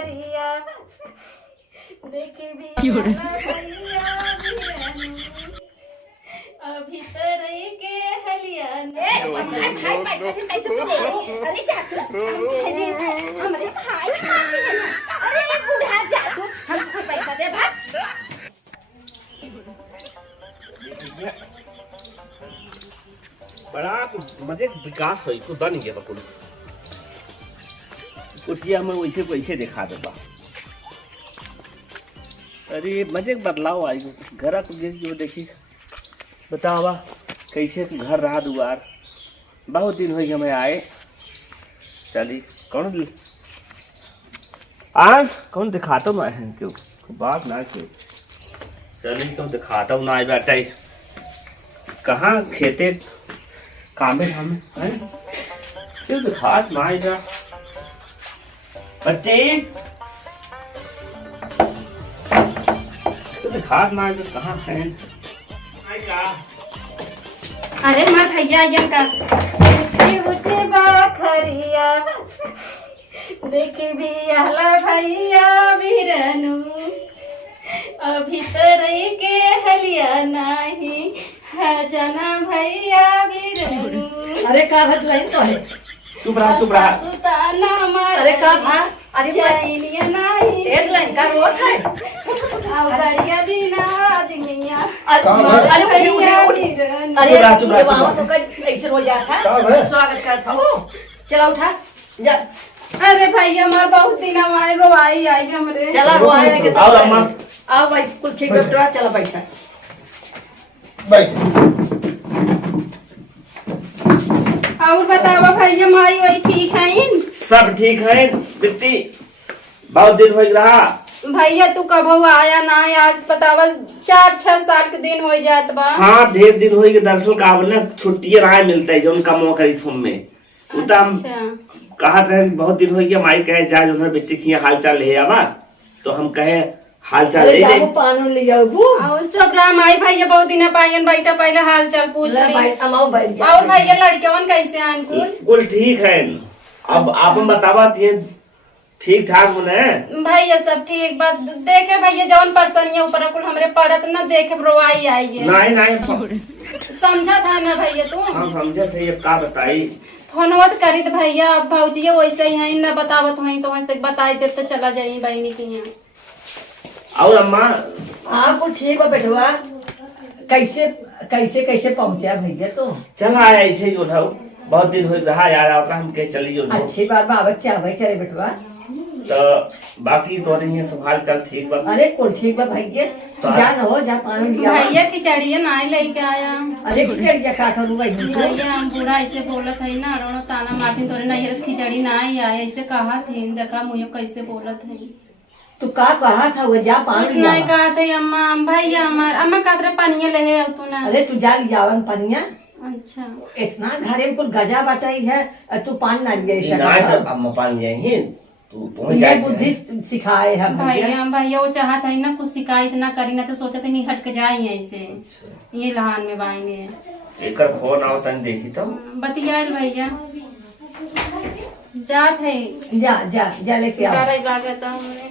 खरिया देखे भी भैया अभी तरई के हलिया अरे जातू हमरे खाई अरे बूढ़ा जातू हमको पैसा दे भाग। बड़ा मजे विकास होई को बन गया बकुल कुटिया में वैसे वैसे दिखा देबा। अरे मजे बदलाव आई घर को जो देखी बतावा कैसे घर रहा दुआर बहुत दिन हो हमें आए चली कौन आज कौन दिखाता मैं है क्यों बात ना क्यों चली तो दिखाता हूँ ना बेटा कहाँ खेते कामे हम हैं क्यों दिखात ना आएगा बच्चे तो दिखात ना आएगा कहाँ है आएगा। अरे माँ भैया का ऊंचे खरिया देखे भी आला भैया बिरनु अभी तरई के हलिया नहीं है जना भैया बिरनु। अरे का भत नहीं तो है चुप रहा सुताना मार अरे का भा अरे चाहिए नहीं एक लाइन का रोत है अब गड़िया बिना आदमिया अरे भैया उठ बिरनु। अरे वहाँ तो कहीं ऐसे हो जाता स्वागत करता हूँ चला उठा जा अरे भैया हमार बहुत दिन हमारे रोवाई आई हमरे चला रोआए लेके और अम्मा आओ भाई कुल ठीक बैठा चला बैठा बैठ और बतावा भैया माई वही ठीक है सब ठीक है बिट्टी बहुत दिन हो रहा भैया तू कब आया ना आज बतावा 4-6 साल के दिन हो जात बा। हाँ ढेर दिन हो गए दरअसल का बोले छुट्टी राय मिलता है जो उनका मौका करी तुम में उतना हम कहा था बहुत दिन हो गया माई कहे जा जो बेटी की हाल चाल ले आवा तो हम कहे हाल चाल ले ले पानी ले जाओ बू और चुप रहा माई भैया बहुत दिन पायन बैठा पहले हाल चाल पूछ ली बैठ और भैया लड़कियों कैसे हैं अंकुल कुल ठीक है अब आप बतावा ठीक ठाक होने भैया सब ठीक बात देखे भैया जवन परसनिया ऊपर कुल हमरे पड़त ना देखे रोवाई आई है नहीं समझा था ना भैया तू हम समझे थे ये का बताई फोनवत करी तो भैया अब भौजी वैसे ही है न बतावत है तो वैसे बताई दे तो चला जाइए बहनी के यहाँ। और अम्मा आपको ठीक है बेटवा कैसे कैसे कैसे पहुंचा भैया तो चला आया ऐसे ही उठाओ बहुत दिन हो रहा यार आता हम कहे चली जो अच्छी बात बाबा क्या भाई करे बेटवा तो बाकी तो नहीं सब हाल चाल ठीक बा। अरे कुल ठीक बा भैया जा न हो जा पानी लिया भैया खिचड़िया ना लेके आया। अरे खिचड़िया का करूँ भैया हम पूरा ऐसे बोलत है ना रोनो ताना मारती तोरे ना खिचड़ी ना ही आए ऐसे कहा थी देखा मुझे कैसे बोलत है तू का कहा था वो जा कुछ पानी नहीं कहा थे अम्मा भैया हमार अम्मा कहते पानिया ले आओ तू ना। अरे तू जा लियावन पनिया अच्छा इतना घरे में कुल गजा बटाई है तू पानी ना लिए नहीं तो अम्मा पानी जाएंगे तू ये बुद्धि सिखाए है भैया भैया वो चाहता है ना कुछ शिकायत ना करी ना तो सोचते नहीं हट के जाए ऐसे ये लहान में बाएंगे एक फोन आओ तन देखी तो बतियाल भैया जात है जा जा जा लेके आओ लागत हमने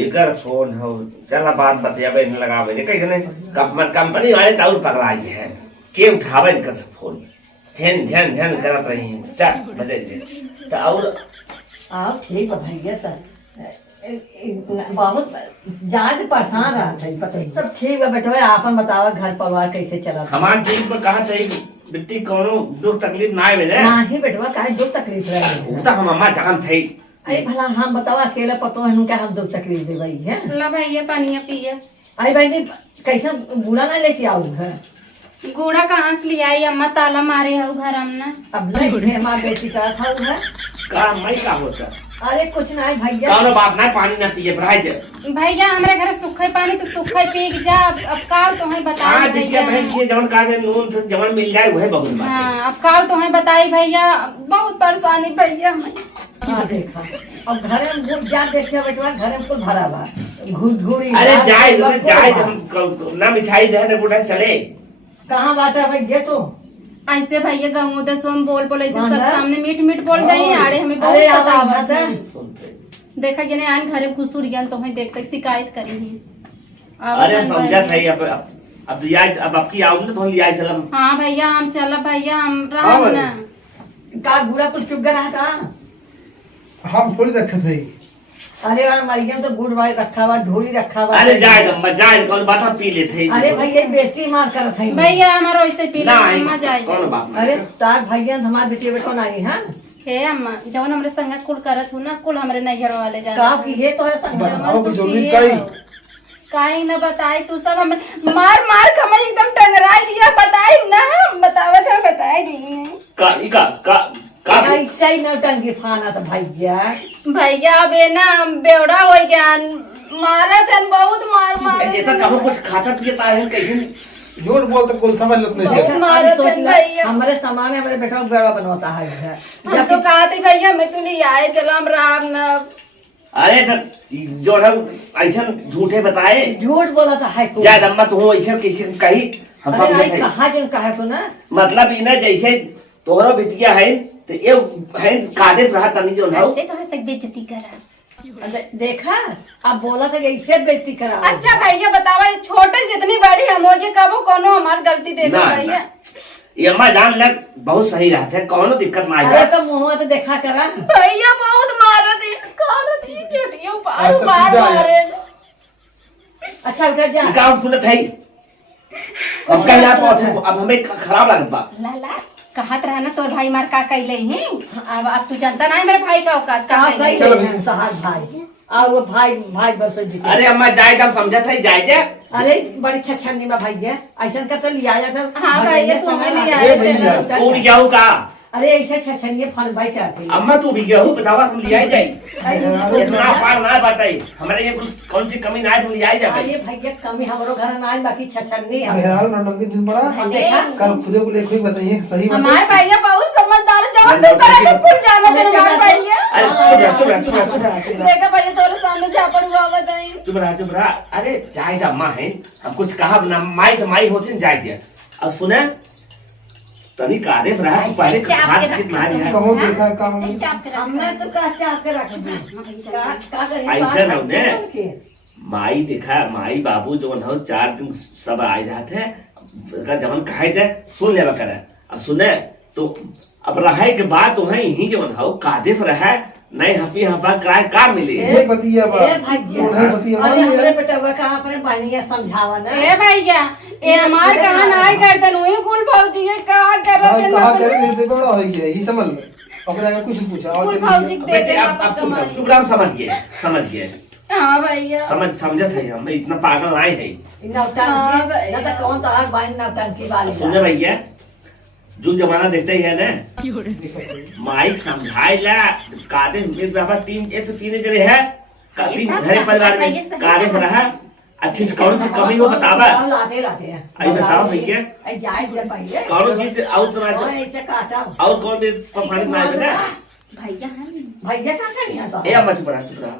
एकर फोन हो चला बात बतियाबे न लगावे दे कैसे कंपनी वाले ताउर पगलाई है के उठावे न कर फोन झन झन झन करत रही है चल बजे दे तो और आप ठीक है भैया सर बहुत ज्यादा परेशान रहा था पता ही तब ठीक है बेटा आपन बतावा घर परिवार कैसे चला हमार ठीक पर कहा था बिट्टी कोनो दुख तकलीफ ना आवे ना नहीं बेटवा काहे दुख तकलीफ रहे उता हम अम्मा जान थे अरे भला हम बतावा अकेला पतो है क्या हम दुख तकलीफ दे भाई है ला भैया पानी पिया। अरे भाई जी कैसा बूढ़ा ना लेके आऊ है गूढ़ा कहाँ से ले आई अम्मा ताला मारे है घर हमने अब नहीं है हमारी बेटी का था है का मई का होता अरे कुछ नहीं भैया कौन बात ना पानी ना पिए बढ़ाई दे भैया हमारे घर सूखे पानी तो सूखे पी के जा अब काल तो हमें बताई हां देखिए भाई ये जवन का नून से जवन मिल जाए वह बहुत बात है। हाँ अब काल तो हमें बताई भैया बहुत परेशानी भैया हमें हाँ देखा अब घरे में घुस जा देखिए बेटवा घरे में कुल भरा बा घुड़ी अरे जाए हम ना मिठाई दे ना बुढ़ा चले कहाँ बात है भैया तो ऐसे भैया गाँव दसों बोल ऐसे सब सामने मीठ मीठ बोल गई अरे हमें बहुत अरे सतावत है। देखा कि नहीं आन घरे घुसुर गया तो हमें देख तक शिकायत करी है। अरे समझा था अब लिया अब आपकी आओ ना तो लिया चलम। हाँ भैया हम चला भैया हम हाँ रहा भाई। ना का गुड़ा कुछ चुप गया था। हम थोड़ी रखे थे। अरे वाला मरियम तो गुड़ भाई रखा हुआ ढोली रखा हुआ। अरे जाए दम जाए कौन बात हम पी लेते। अरे भैया बेटी मार कर थे भैया हमारा वैसे पी ले नहीं अम्मा जाए कौन बात अरे तार भैया हमारे बेटे बेटो नहीं है हे अम्मा जवन हमरे संग कुल करत हूँ ना कुल हमरे नैहर वाले जाने का की ये तो है संग बताओ कि जरूरी काई न बताए तू सब हम मार मार कमर एकदम टंगराई दिया बताई ना बतावत है बताई दी का ऐसा ही नौटंकी फाना था भैया। भैया अब ये ना बेवड़ा हो गया मारत है बहुत मार मार ये तो कब कुछ खाता पीता है कैसे झूठ बोलते कुल समझ लेते बहुत हैं। मारत है भैया हमारे सामान हमारे बेटा को बेड़ा बनवाता है हम तो कहा थे भैया मैं तू ले आए चलो हम राम ना अरे तो जो ना ऐसा झूठे बताए झूठ बोला था है जाए दम्मा तू ऐसा किसी कही हम अरे समझे नहीं कहा जो कहा को ना मतलब इना जैसे तोहरा बिटिया है तो ये है कादे रहा तनी जो ना ऐसे तो हंस बेइज्जती करा देखा अब बोला था कि ऐसे बेइज्जती करा। अच्छा भैया बतावा ये छोटे से इतनी बड़ी हम हो गए कबो कोनो हमार गलती दे दो ना, भैया ये अम्मा जान लग बहुत सही रहते है कोनो दिक्कत ना अरे आएगा। तो मुंह तो देखा करा भैया बहुत मारत है कालत ही केटियो पार अच्छा, पार ठीक है। मारे अच्छा उठा जा ये काम सुनत है अब कहीं आप पहुंचे अब हमें खराब लगत बा लाला कहत रहा ना तोर भाई मार का कैले ही अब तू जानता नहीं मेरे भाई का औकात का कहाँ कैले सही चलो है सहार भाई आ वो भाई भाई बस जीते। अरे अम्मा जाए हम समझत है जाए जा अरे बड़ी छछनी में भैया ऐसा का तो लिया जाता। हाँ भैया तू हमें ले अरे आए भैया। चलो तू भी गया हूँ का अरे ऐसे छछनी फल भाई चाहते अम्मा तू भी गया हूँ बतावा हम ले आए जाए इतना पार ना बताई हमारे ये कुछ कौन सी कमी ना है तुम ले आए जाए अरे भैया कमी हमरो घर ना आए बाकी छछनी है मेहराल नौटंकी दिन पड़ा देखा कल खुदे को लेकर ही बताइए सही हमारे बताइए। भैया बहुत समझदार जवाब तू करे तो खुल जाना तेरे हमारे भैया अरे चुप रहा चुप रहा चुप रहा चुप रहा देखा भैया तोरे सामने झापड़ हुआ बताई चुप रहा चुप रहा अरे जाए दा अम्मा है हम कुछ कहा ना माई तो माई होती जाए दिया अब सुने तनी कारे रहा तू पहले हाथ कितना दिया कहो देखा काम हमने तो का चाह के रख दी का करे ऐसा ना उन्हें माई देखा माई बाबू जो ना 4 दिन सब आए जाते हैं का जमन कहे थे सुन लेवा करे अब सुने तो अब रहे के बाद तो है यही जो ना कादिफ रहा नहीं हफी हफा कराए का मिले ये बतिया बा ए भैया उन्हें बतिया अरे मान हमरे लिया बेटा वो कहां अपने बहनिया समझावा ना ए भैया ए हमार कहां नाय करतन हुई कुल भौजी ये का करत भाई है कहा करे दे बड़ा हो गया ये समझ ले अगर अगर कुछ पूछा और कुल चलिए भौजी दे बेटे दे अब चुप रहा समझ गए हां भैया समझत है हम इतना पागल नहीं है नौटंकी ना तो कौन तो हर बहन नौटंकी वाली सुने भैया जो जमाना देखते ही है ना माइक समझाए ला कादे में बाबा तीन जरे है तीन घर परिवार में कादे रहा अच्छी से कौन सी कमी वो बतावा लाते हैं आई बताओ भैया आई जाए दे भैया कौन चीज और तुम्हारा और ऐसे काटा और कौन भी पकड़ ना है ना भैया भैया का करिया तो ए अम्मा चुप रहा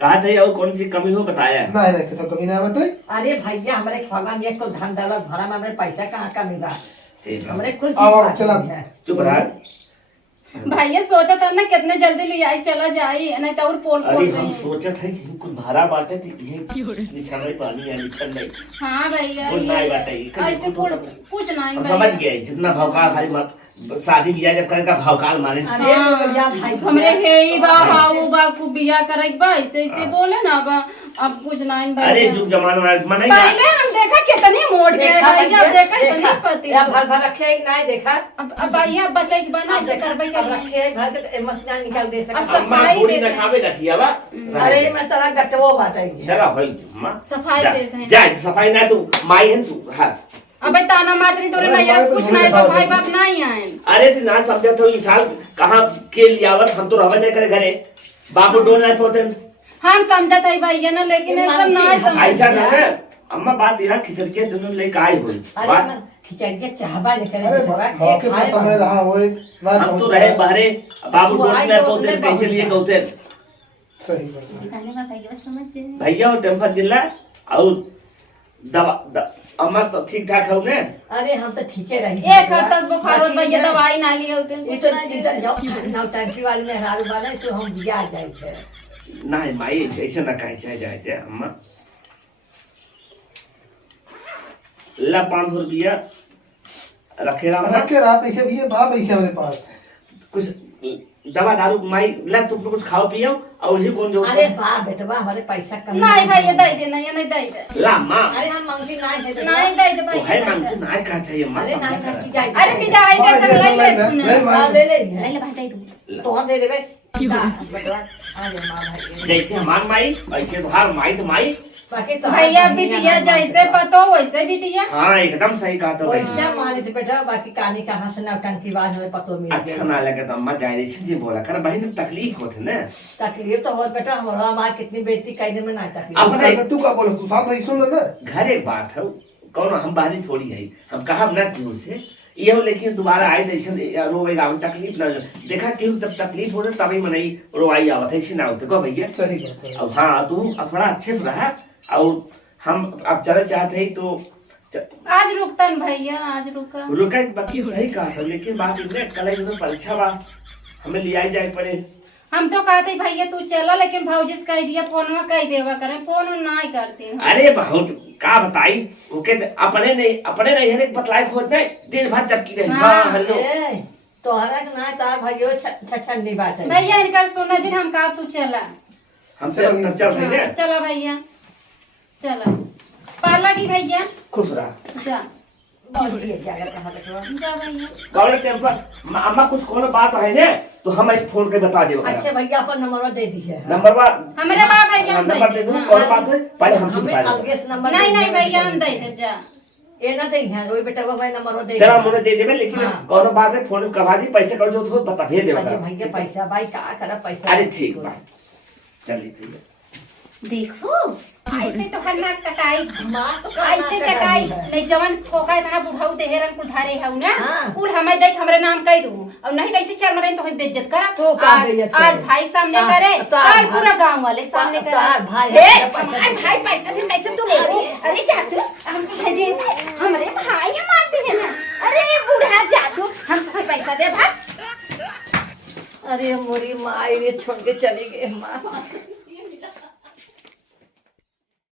कहा था और कौन सी कमी हो बताया नहीं नहीं तो कभी ना बटे अरे भैया हमारे भगवान ये कुल धन दौलत भरा में हमारे पैसा कहाँ का मिला हमरे कुल आओ चला चुप रहा भैया सोचा था ना कितने जल्दी ले आई चला जाई नहीं तो और पोल अरे पोल हम गई सोचा था कि कुछ भाड़ा बांटे थी निशान में पानी या निशान नहीं हां भैया कुछ नहीं बाटे ऐसे कुछ नहीं हम समझ गए जितना भौकाल खाली मत शादी ब्याह जब करेगा भौकाल मारे अरे तो भैया भाई हमरे हे ही बा हाउ बा को बिया करे बा ऐसे बोले ना बा अब कुछ नहीं भैया अरे जुग जमाना मनाई पहले हम देखा कितनी मोड़ के भैया अब देखा इतनी पति या भर भर रखे है कि नहीं देखा अब भैया बच्चे की बना अब से देखा करबे अब रखे है भर के मसला निकाल दे अब सकता अम्मा सफाई पूरी देते न खावे रखिया बा अरे मैं तेरा गटवो बाटेगी जरा होई अम्मा सफाई देते हैं जा सफाई ना तू माई है तू हां अबे ताना मारती तोरे नैया से कुछ नहीं तो भाई बाप नहीं आए अरे तू ना समझा तो इस साल कहां के लियावत हम तो रहबे नहीं करे घरे बाबू डोल नहीं पोते हम समझा था भैया ना लेकिन ये सब नहीं ऐसा समझ ना ना अम्मा बात यहाँ खिसक के तुम लेके आई हुई अरे बात मैं खिचड़िया चाहबा निकल अरे हॉके पे समय रहा होए ना हम तो रहे बाहरे बाबू डोल नहीं पोते कैसे लिए गौते सही बात निकालने में भैया समझ भैया वो टेम्पर जिला और दवा अम्मा तो ठीक ठाक हो ने अरे हम तो ठीके रही एक हफ्ता से बुखार होत भैया दवाई ना लिए होते ये तो इधर जाओ नौटंकी वाली में हाल वाला तो हम बिया जाए थे नहीं माई ऐसे ना कहे चाहे जाए थे अम्मा ला 500 रुपया रखे रखे रहा पैसे भी है बा पैसे हमारे पास कुछ दवा दारू माई ला तुम कुछ खाओ पियो और ये कौन जो अरे बा बेटवा हमारे पैसा कम नहीं भैया दे देना या नहीं दे दे ला माँ अरे हम मांगती नहीं है बेटवा। नहीं दे दे वो भैया है नहीं मांगते दे। नहीं कहते ये माँ अरे नहीं समझा नहीं कर अरे बिटा आई हाँ, दे ये ले सब ले ले मार ले ले ले ले भाई दे दो तो हम दे देबे बेटवा अरे मां भाई जैसे हमार माई वैसे तुहार माई तो माई बाकी तो भैया बिटिया जैसे पतो वैसे बिटिया हाँ एकदम सही कहा तो भाई पैसा माने से बेटा बाकी कहानी कहाँ से ना टंकी बाज हमें पतो मिल अच्छा ना लगे तो अम्मा जाए जी बोला कर बहन तकलीफ होते ना तकलीफ तो हो बेटा हमारा माँ कितनी बेइज्जती करने में ना तकलीफ अब नहीं। तू का बोला तू शांत है सुन ले ना घर एक बात है कौन हम बाहरी थोड़ी है हम कहा ना क्यों से ये हो लेकिन दोबारा आए तो ऐसे रोएगा हम तकलीफ ना देखा क्यों तब तकलीफ हो तभी मनाई रोवाई आवत है ऐसे ना होते को भैया सही बात है अब हाँ तू थोड़ा अच्छे से रहा और हम अब चले चाहते ही तो आज रुकतन भैया आज रुका रुका बाकी सही कहा था लेकिन बात इतने कल में परीक्षा बा हमें ले आई जाए पड़े हम तो कहते भैया तू चला लेकिन भौजी से कह दिया फोन में कह देवा करे फोन नहीं करती हूँ। अरे बहुत का बताई वो कहते अपने नहीं हर एक बतलाई खोज नहीं दिन भर चपकी रही हाँ, हाँ हेलो तोहरा के ना तार भाइयों छछन बात है भैया इनका सुना जी हम कहा तू चला हम चल रहे हाँ, हैं चला भैया चला पाला की भैया खुश रहा जा बहुत ही जगह कहाँ बेटवा जा भैया कौन टेम्पर अम्मा कुछ कोनो बात है ने तो हम एक फोन के बता दे अच्छा भैया अपन नंबर दे दी है नंबर वा हमारे बाप भैया हम नंबर दे दे दूं दे। कौन बात है पहले हमसे हमें बता अलगे से नंबर नहीं नहीं भैया हम दे दे जा ये ना दे है वही बेटा भाई नंबर दे चला मुझे दे देबे लेकिन हाँ। कौन बात है फोन कवा दी पैसे कर जो तो बता भेज अरे देगा भैया पैसा भाई का करे पैसा अरे ठीक बात चलिए भैया देखो ऐसे तो हन्ना कटाई माँ तो ऐसे कटाई नहीं जवन ठोका इतना बुढ़ाऊ ते हेरन कुल धारे है ना हाँ। कुल हमें देख हमरे नाम कह दू और नहीं कैसे चल मरे तो हम बेइज्जत करा तो का बेइज्जत करे? आज भाई सामने हाँ, करे तो आज कल भाई- पूरा गांव वाले सामने तो करे आज भाई हे, है, पैसा हमारे दे। भाई पैसा दे नहीं से तू ले लो अरे जातू हम कह दे हमरे भाई हम मानते हैं ना अरे बूढ़ा जातू हम तुम्हें पैसा दे भाई अरे मोरी माँ ये छोड़ के चली गई माँ